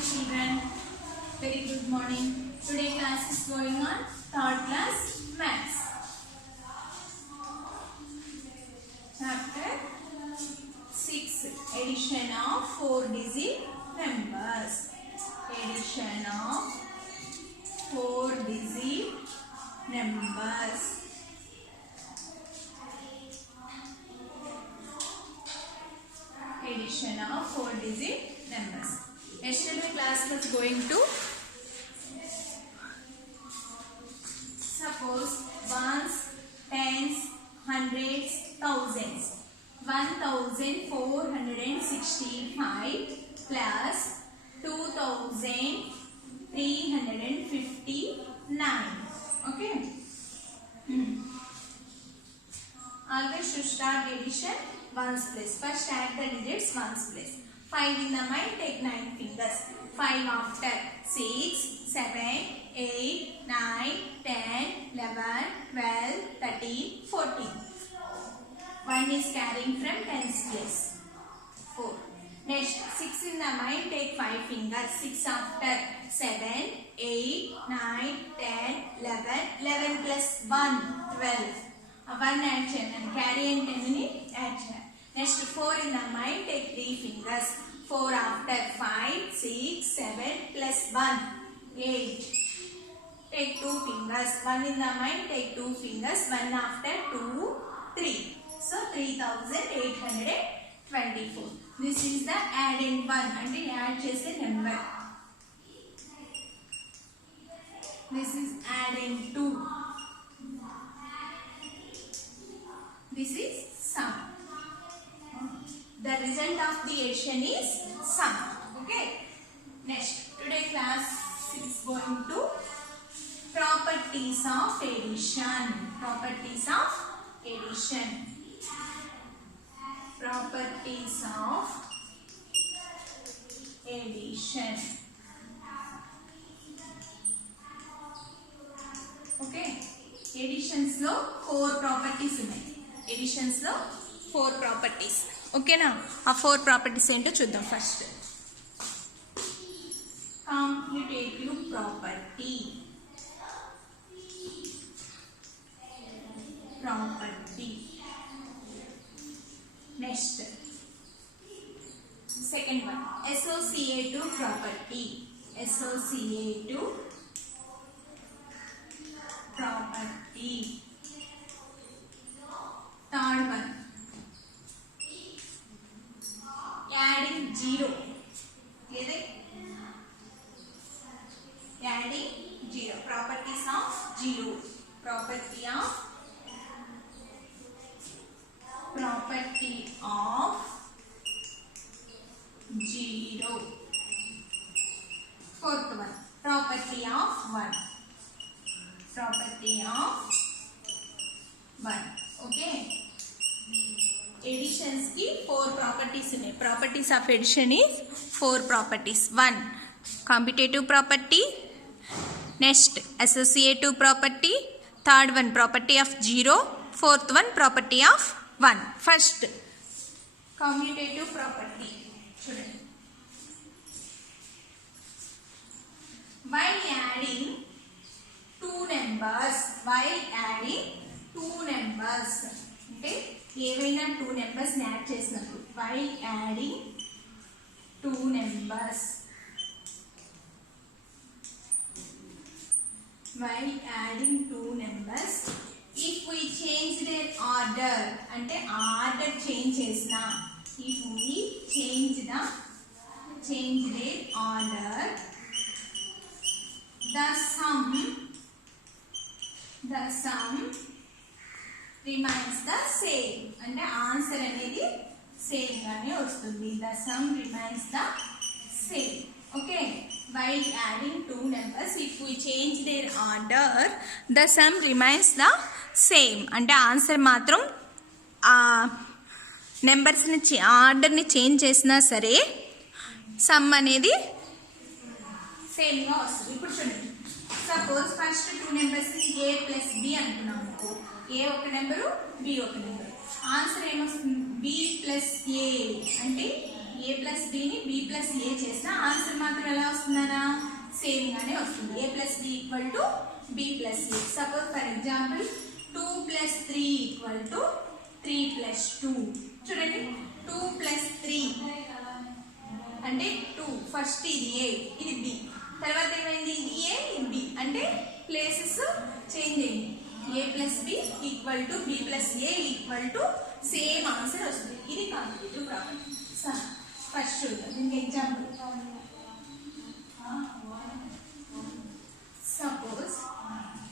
morning, children. Very good morning. Today class is going on third class maths. Chapter 6, addition of 4-digit numbers. Addition of 4-digit numbers. Addition of 4-digit numbers. Yesterday class was going to suppose ones, tens, hundreds, thousands. 1465 plus 2359. Okay. Always should start addition ones place. First add the digits ones place. 5 in the mind, take 9 fingers. 5 after 6, 7, 8, 9, 10, 11, 12, 13, 14. 1 is carrying from tens place. 4. Next 6 in the mind, take 5 fingers. 6 after 7, 8, 9, 10, 11. 11 plus 1, 12. 1 add chain and carry and 10 in add chain. Next 4 in the mind, take 3 fingers. 4 after 5, 6, 7 plus 1, 8. Take 2 fingers. 1 in the mind, take 2 fingers. 1 after 2, 3. So 3824. This is the adding 1 and add chese number. This is adding 2. This is sum. The result of the addition is sum. Okay. Next, today class is going to properties of addition. Properties of addition. Properties of addition. Okay. Additions lo 4 properties ఉన్నాయి. Additions లో 4 properties. ఓకేనా? ఆ 4 properties ఏంటో చూద్దాం first. Commutative property. Next. Second one. Associative property. Associative property. Third one, adding 0. Adding 0. Properties of 0. Property of 0. Fourth one, property of 1. Property of 1. Okay. Additions ki 4 properties ఉన్నాయి. Properties of addition is 4 properties. 1. Commutative property. Next, associative property. Third one, property of 0. Fourth one, property of 1. First, commutative property. చూడండి. While adding 2 numbers. అంటే ఏవైనా 2 numbers ని యాడ్ చేసినప్పుడు while adding 2 numbers if we change their order అంటే order change చేసినా if we change their order the sum remains the same. అంటే ఆన్సర్ అనేది సేమ్ గానే వస్తుంది. The sum remains the same. Okay. While adding 2 numbers, if we change their order, the sum remains the same. అంటే ఆన్సర్ మాత్రం ఆ నెంబర్స్ని ఆర్డర్ని చేంజ్ చేసినా సరే సమ్ అనేది సేమ్గా వస్తుంది. ఇప్పుడు చూడండి, suppose first 2 numbers a plus b అనుకున్నాం అనుకో. a ఒక నెంబరు b ఒక నెంబరు. ఆన్సర్ ఏమొస్తుంది? b ప్లస్ a అంటే a a plus b ని b plus a చేసినా ఆన్సర్ మాత్రం ఎలా వస్తుందనా సేమ్ గానే వస్తుంది. a plus b equal to b plus a. Suppose for example 2 plus 3 equal to 3 plus 2. చూడండి 2 plus 3 అంటే 2, ఫస్ట్ ఇది a ఇది b, తర్వాత ఏమైంది ఇది a ఇది b, అంటే ప్లేసెస్ చేంజ్ అయింది. a plus b equal to b plus a equal to same answer వస్తుంది. ఇది కాంపిటేటివ్ ప్రాపర్టీ. ఫస్ట్ చూద్దాం దీనికి ఎగ్జాంపుల్. సపోజ్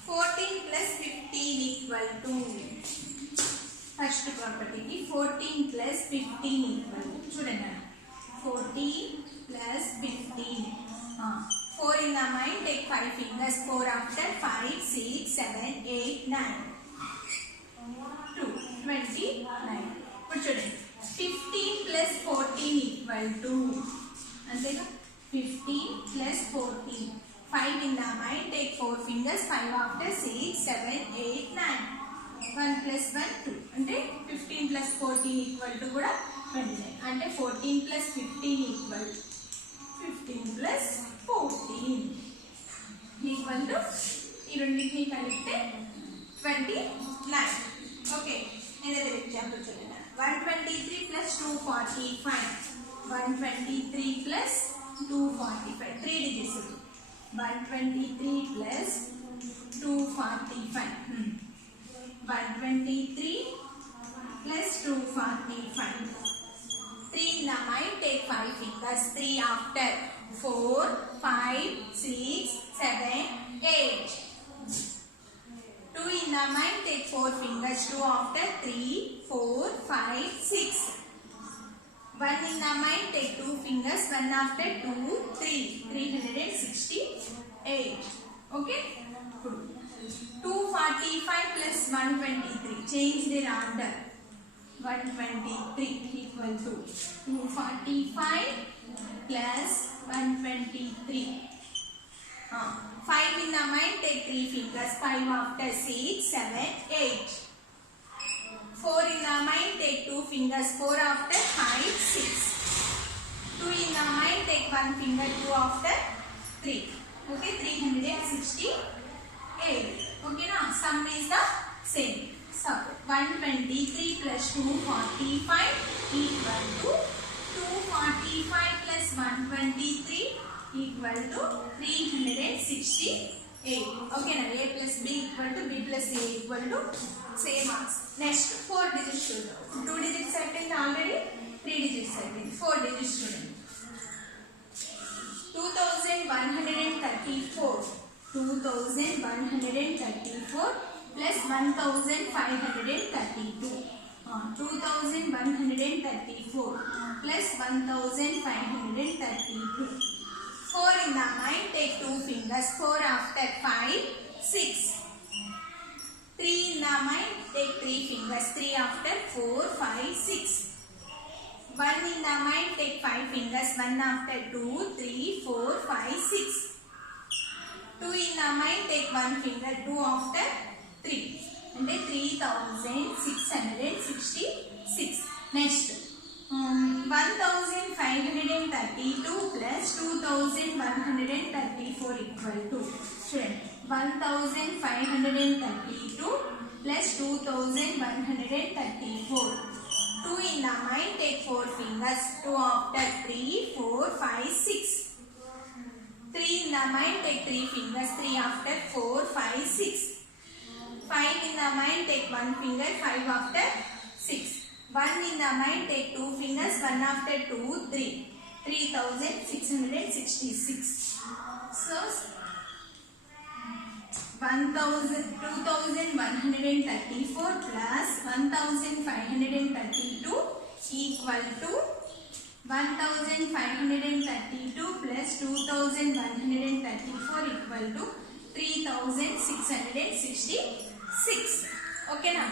14 plus 15 equal to, ఫస్ట్ ప్రాపర్టీకి 14 plus 15 equal to, చూడండి 14 plus 15. 4 in the mind, take 5 fingers. 4 after 5, 6, 7, 8, 9. 2, 29. ఇప్పుడు చూడండి 15 plus 14 equal to, అంతేగా 15 plus 14. 5 in the mind, take 4 fingers. 5 after 6, 7, 8, 9. 1 plus 1, 2. అంటే 15 plus 14 equal to కూడా 29. అంటే 14 plus 15 equal to 15 plus 14 equal to ఈ రెండింటిని కలిపితే 29. ఓకే, నేను ఎగ్జాంపుల్ చూడండి. 123 plus 245. 123 plus 245. 3 digits. 123 plus 245. 123 plus 245. 3 in the mind, take 5 fingers. 3 after 4, 5, 6, 7, 8. 2 in the mind, take 4 fingers. 2 after 3, 4, 5, 6. 1 in the mind, take 2 fingers. 1 after 2, 3. 368. Okay? 245 plus 123. Change their order. 123 equal to 245 plus 123. 5 in the mind, take 3 fingers. 5 after 6, 7, 8. 4 in the mind, take 2 fingers. 4 after 5, 6. 2 in the mind, take 1 finger. 2 after 3. Okay, 368. Okay, now sum is the same. So 123 plus 245 equal to 245 plus 123 equal to 368. Okay, now a plus b equal to b plus a equal to same answer. Next 4 digits చూద్దాం. 2 digits అయిపోయింది ఆల్రెడీ, 3 digits అయిపోయింది, 4 digits చూడండి. 2134. 2134 plus 1532. 2134 plus 1532. 4 in the mind, take 2 fingers. 4 after 5, 6. 3 in the mind, take 3 fingers. 3 after 4, 5, 6. 1 in the mind, take 5 fingers. 1 after 2, 3, 4, 5, 6. 2 in the mind, take 1 finger. 2 after 3. అంటే 3666. Next 1532 plus 2134 equal to, చూడండి 1532 plus 2134. 2 in the mind, take 4 fingers. 2 after 3, 4, 5, 6. 3 in the mind, take 3 fingers. 3 after 4, 5, 6. 5 in the mind, take 1 finger. 5 after 6. 1 in the mind, take 2 fingers. 1 after 2, 3. 3666. So 2134 plus 1532 equal to 1532 plus 2134 equal to 3666. ఓకేనా?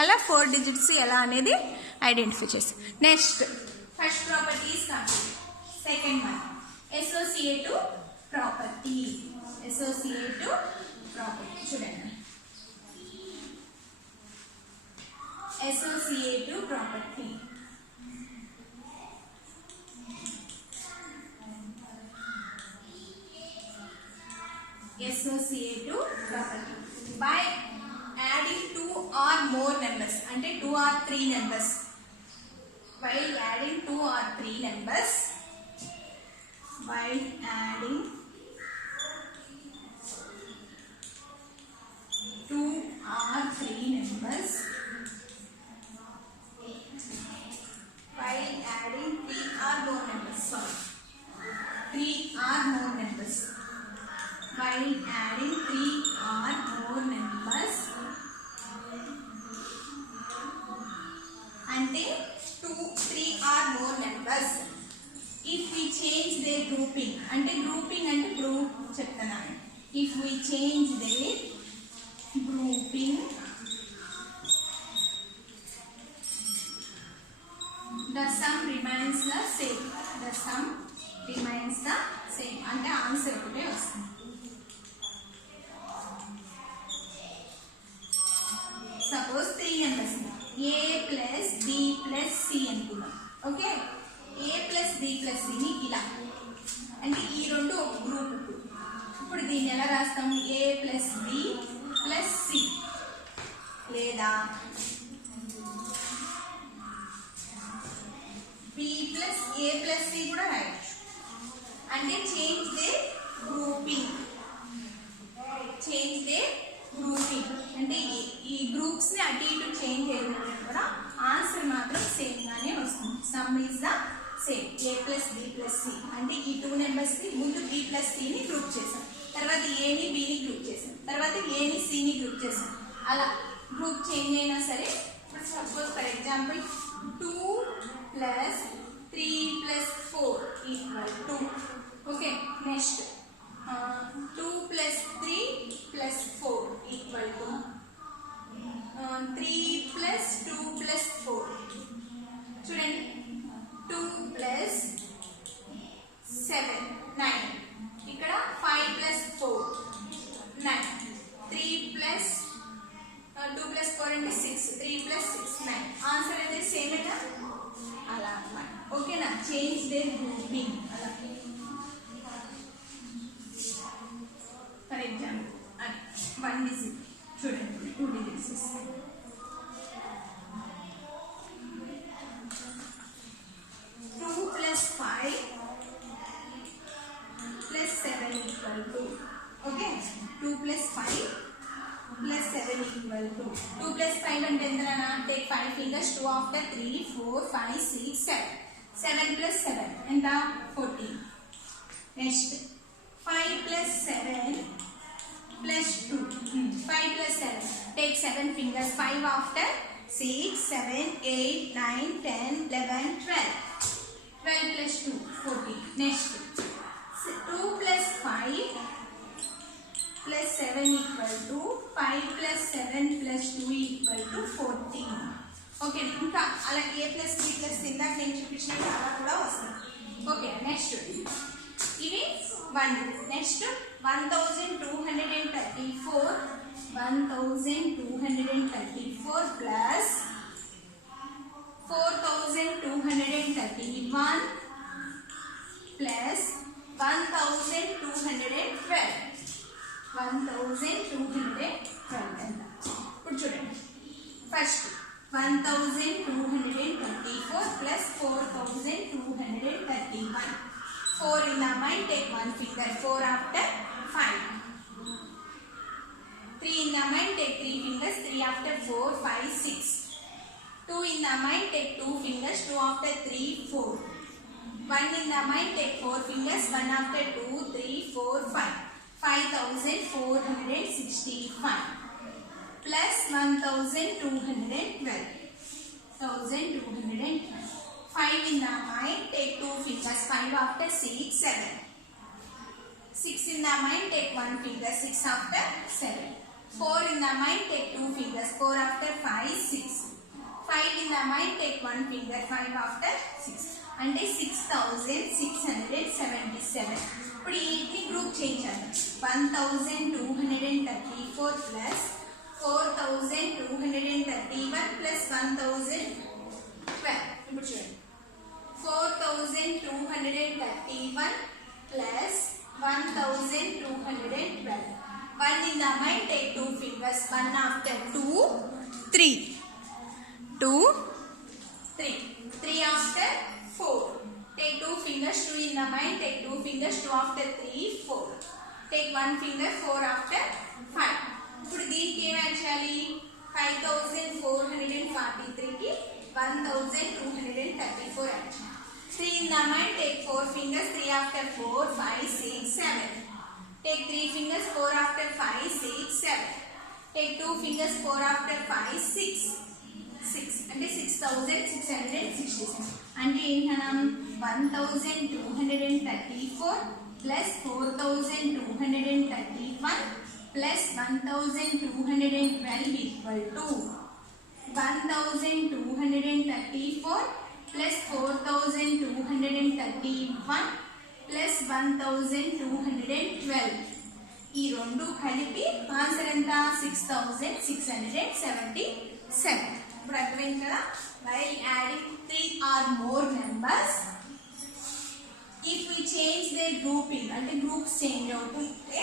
అలా 4 digits ఎలా అనేది identify చేసి. Next first property is complete. Second one associative property. Associative property చూడండి. Associative property associative property. By adding 2 or more numbers, అంటే 2 or 3 numbers, while adding 2 or 3 numbers, while adding 2 or 3 numbers, while adding 3 or more numbers, sorry, 3 or more numbers, while adding 3 or more numbers, అంటే 2, 3 or more numbers, if we change their grouping, అంటే grouping అంటే group చెప్తున్నాను, if we change their grouping, the sum remains the same, the sum remains the same, అంటే ఆన్సర్ ఒకటే వస్తుంది. సపోజ్ 3 numbers a plus b plus c అనుకున్నాం. Okay, a plus b plus c ని ఇలా, అంటే ఈ రెండు ఒక గ్రూప్. ఇప్పుడు దీన్ని ఎలా రాస్తాం? a plus b plus c, లేదా b plus a plus c కూడా రాయొచ్చు. అంటే change they grouping, change they grouping అంటే ఈ గ్రూప్స్ ని అటు ఇటు చేంజ్ చేయడం కూడా ఆన్సర్ మాత్రం సేమ్ గానే వస్తుంది. Some is the same, a plus b plus c, అంటే ఈ 2 నెంబర్స్ ని ముందు b ప్లస్ c ని గ్రూప్ చేసాం, తర్వాత a ని b ని గ్రూప్ చేసాం, తర్వాత a ని c ని గ్రూప్ చేసాం. అలా గ్రూప్ చేంజ్ అయినా సరే, ఇప్పుడు సపోజ్ ఫర్ ఎగ్జాంపుల్ 2 ప్లస్ 3 ప్లస్ 4 ఈక్వల్ టు, ఓకే, నెక్స్ట్ 2 ప్లస్ 3 ప్లస్ 4 ఈక్వల్ టు 3 ప్లస్ 2 ప్లస్ 4. చూడండి, 2 ప్లస్ 7 9, ఇక్కడ 5 ప్లస్ 4 9, 3 ప్లస్ 2 ప్లస్ 4 అంటే 6, 3 ప్లస్ 6 9. ఆన్సర్ అనేది సేమేనా? అలా అన్నమాట. ఓకేనా? Change their grouping. అలా ఫర్ ఎగ్జాంపుల్ 1 డిజిట్ చూడండి, 2 డిజిట్స్ 2 ప్లస్ 5 ప్లస్ 7 ఈక్వల్ టు, ఓకే, 2 ప్లస్ 5 ప్లస్ 7 ఈక్వల్ టు 2 ప్లస్ 5 అంటే ఎంతనా? టేక్ 5 ఫింగర్స్, 2 ఆఫ్టర్ 3 4 5 6 7, 7 ప్లస్ 7 ఎంత? 14. నెక్స్ట్ 5 ప్లస్ 7 ప్లస్ 2, 5 ప్లస్ 7, టేక్ 7 ఫింగర్స్, 5 ఆఫ్టర్ 6 7 8 9 10 11 12, 12 ప్లస్ 2 14. నెక్స్ట్ 2 ప్లస్ 5 ప్లస్ 7 ఈక్వల్ టు 5 ప్లస్ 7 ప్లస్ 2 ఈక్వల్ టు 14. ఓకే, ఇంకా అలా a ప్లస్ b ప్లస్ ఇందాక నేను చూపించినట్టు అలా కూడా వస్తుంది. ఓకే, నెక్స్ట్ ఇవి 1. నెక్స్ట్ 1234 ప్లస్ 4231 ప్లస్ 1212 ఎంత? ఇప్పుడు చూడండి, ఫస్ట్ 1234 ప్లస్ 4231. 4 in the mind, take 1 finger, 4 after 5. 3 in the mind, take 3 fingers, 3 after 4 5 6. 2 in the mind, take 2 fingers, 2 after 3 4. 1 in the mind, take 4 fingers, 1 after 2 3 4 5. 5465 plus 1212. 1212. 5 in the mind, take 2 fingers, 5 after 6 7. 6 in the mind, take 1 finger, 6 after 7. 4 in the mind, take 2 fingers, 4 after 5 6. 5 in the mind, take 1 finger, 5 after 6. అంటే 6677. ఇప్పుడు వీటిని గ్రూప్ చేయించాలి. 1234 ప్లస్ 4231 ప్లస్ 1012. ఇప్పుడు చూడండి, 4231 ప్లస్ 1212 1 in the mind, take 2 fingers. 1 after 2, 3. 2, 3. 3 after 4. Take 2 fingers. 2 in the mind, take 2 fingers. 2 after 3, 4. Take 1 finger. 4 after 5. ఇప్పుడు దీనికి ఏం యాడ్ చేయాలి? 5443 కి 1234 యాడ్ చేయాలి. 3 in the mind, take 4 fingers. 3 after 4, 5, 6, 7. Take 3 fingers. 4 after 5, 6, 7. Take 2 fingers. 4 after 5, 6. 6 అంటే 6667 అంటే ఏంటనం 1234 ప్లస్ 4231 ప్లస్ 1212 ఈక్వల్ టు 1234 ప్లస్ 4231 ప్లస్ 1212 ఈ రెండు కలిపి ఆన్సర్ ఎంత 6677. ఇప్పుడు అర్థమైంది కదా? While adding 3 or more numbers, if we change their grouping అంటే groups change అవుతుంటే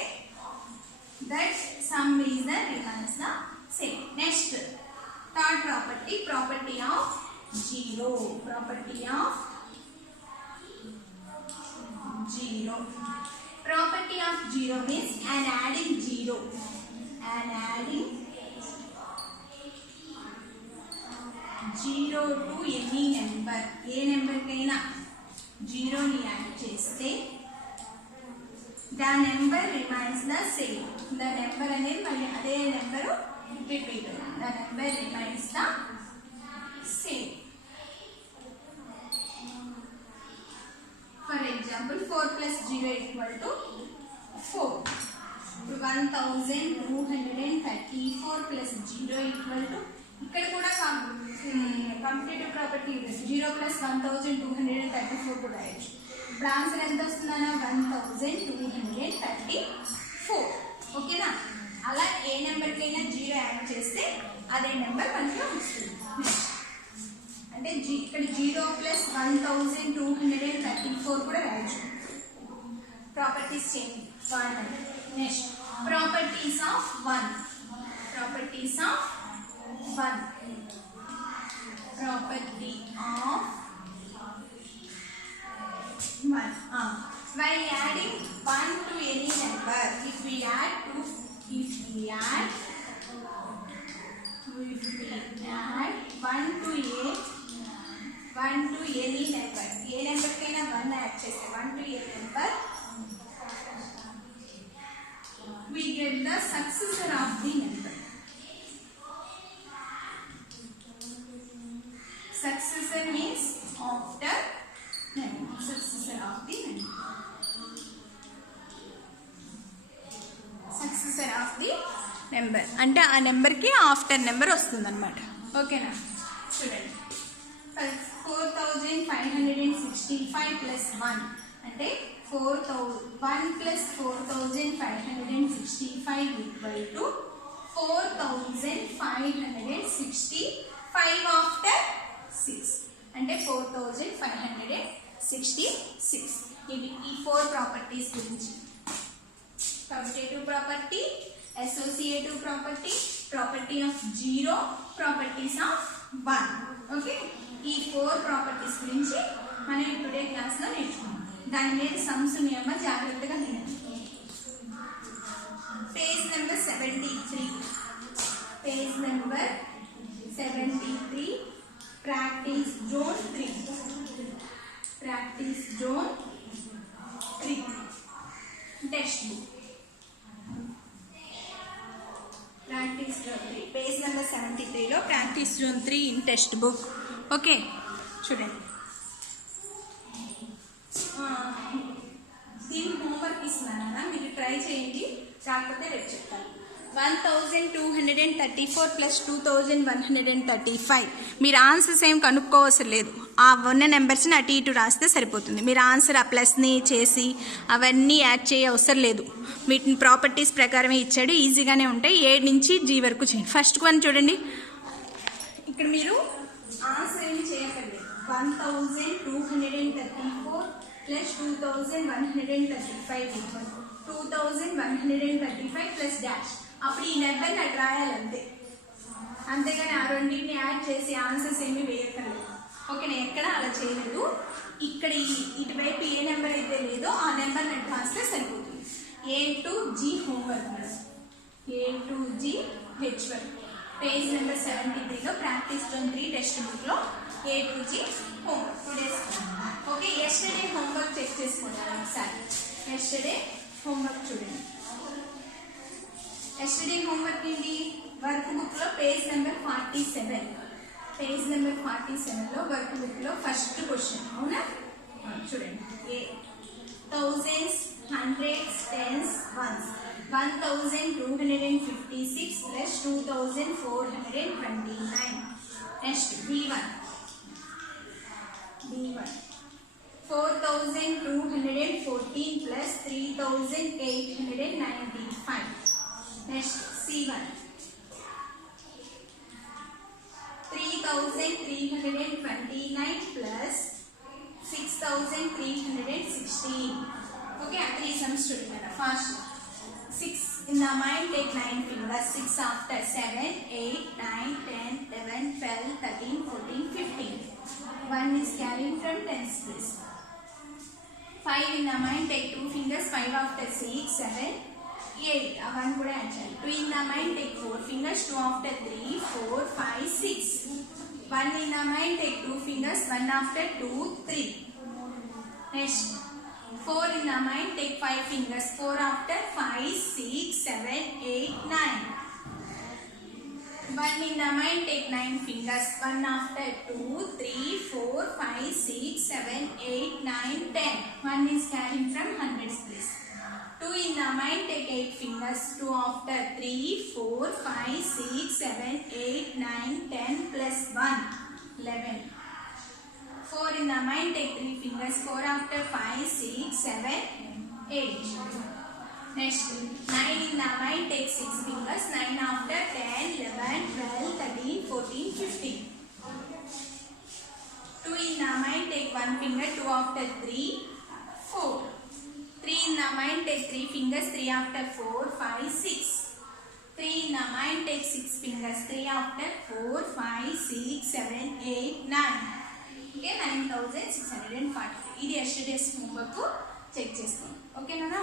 that sum is the remains the same. Next, third property, property of 0. Property of 0. Property of 0 means an adding 0. An adding 0 to any number. ఏ నెంబర్ కైనా 0 ని యాడ్ చేస్తే the number remains the same. The number అనేది మళ్ళీ అదే number repeat. The number remains the same. For example, 4 plus 0 equal to 4. 1234 plus 0 equal to ఇక్కడ కూడా commutative property 0 ప్లస్ 1234 కూడా రాయొచ్చు. ఇప్పుడు ఆన్సర్ ఎంత వస్తుందన్నా 1234. ఓకేనా? అలా ఏ నెంబర్కైనా 0 యాడ్ చేస్తే అదే నెంబర్ మనకి వస్తుంది. అంటే ఇక్కడ 0 ప్లస్ 1234 కూడా రాయొచ్చు. ప్రాపర్టీస్ చేయండి. Next properties of 1. Properties of 1. Property of 1. While adding 1 to any number, if we add 1 to any number, ఏ నెంబర్ కైనా 1 యాడ్ చేస్తే 1 to a number, we get the successor of the number. Successor means after number. Successor of the number. Successor of the number అంటే ఆ నెంబర్కి after number వస్తుంది అనమాట. ఓకేనా? చూడండి, 4565 ప్లస్ 1 అంటే 1 ప్లస్ 4565 ఈక్వల్ టు 4565 ఆఫ్టర్ 6 అంటే 4566. ఇవి ఈ 4 ప్రాపర్టీస్ గురించి. Commutative property, associative property, property of 0, properties of 1. ఓకే, ఈ 4 ప్రాపర్టీస్ గురించి మనం టుడే క్లాస్లో నేర్చుకున్నాం. దాని మీద సమ్స్ నియమ జాగ్రత్తగా వినండి. Page number 73. Page number 73. Practice zone 3. Practice zone 3. Textbook. Practice zone 3. Page number 73 లో practice zone 3 in textbook. Okay. చూడండి. దీని హోంవర్క్ ఇస్తున్నాను, మీరు ట్రై చేయండి. రాకపోతే రేపు చెప్తాను. 1234 ప్లస్ 2135. మీరు ఆన్సర్స్ ఏం కనుక్కోవసరం లేదు. ఆ ఉన్న నెంబర్స్ని అటు ఇటు రాస్తే సరిపోతుంది. మీరు ఆన్సర్ ఆ ప్లస్ని చేసి అవన్నీ యాడ్ చేయ అవసరం లేదు. వీటిని ప్రాపర్టీస్ ప్రకారమే ఇచ్చాడు, ఈజీగానే ఉంటాయి. A నుంచి G వరకు చేయండి. ఫస్ట్ వన్ చూడండి. ఇక్కడ మీరు ఆన్సర్ ఏమి చేయకండి. 1234 plus 2135 equal 2135 plus dash. అప్పుడు ఈ నెంబర్ నాకు రాయాలంతే, అంతేగాని ఆ రెండింటిని యాడ్ చేసి ఆన్సర్స్ ఏమి వేయక్కర్లేదు. ఓకేనా, ఎక్కడ అలా చేయలేదు. ఇక్కడ ఇటువైపు ఏ నెంబర్ అయితే లేదో ఆ నెంబర్ నెట్ రాస్తే సరిపోతుంది. A to G homework, A to G H1 page number 73లో ప్రాక్టీస్ 3 టెక్స్ట్ బుక్ లో A to G homework 2 days. Okay, yesterday homework check చేసుకుంటాను ఒకసారి. ఎస్టర్డే హోంవర్క్ చూడండి. ఎస్టర్డే హోంవర్క్ ఏంటి, వర్క్ బుక్ లో పేజ్ నెంబర్ 47, పేజ్ నెంబర్ 47 లో workbook లో first question. అవునా, చూడండి. A thousands, hundreds, tens, ones 1256 plus 2429. Next B1 4214 plus 3895. Next C1 3329 plus 6316. Okay, 3 sums చూడండి ఫాస్ట్. 6 in the mind, take 9 fingers. 6 after 7, 8, 9, 10, 11, 12, 13, 14, 15. 1 is carrying from tens place. 5 in the mind, take 2 fingers. 5 after 6, 7, 8. 1 kuda add cheyali. 2 in the mind, take 4 fingers. 2 after 3, 4, 5, 6. 1 in the mind, take 2 fingers. 1 after 2, 3. Next 4 in the mind, take 5 fingers. 4 after 5, 6, 7, 8, 9. 1 in the mind, take 9 fingers. 1 after 2, 3, 4, 5, 6, 7, 8, 9, 10. 1 is carrying from hundreds place. 2 in the mind, take 8 fingers. 2 after 3, 4, 5, 6, 7, 8, 9, 10 plus 1, 11. 4 in the mind, take 3 fingers. 4 after 5, 6, 7, 8. Next 9 in the mind, take 6 fingers. 9 after 10, 11, 12, 13, 14, 15. 2 in the mind, take 1 finger. 2 after 3, 4. 3 in the mind, take 3 fingers. 3 after 4, 5, 6. 3 in the mind, take 6 fingers. 3 after 4, 5, 6, 7, 8, 9. Okay, 9640. ఇది yesterday's homework check చేసుకోండి. ఓకేనా.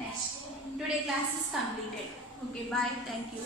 Next today class is completed. Okay, bye, thank you.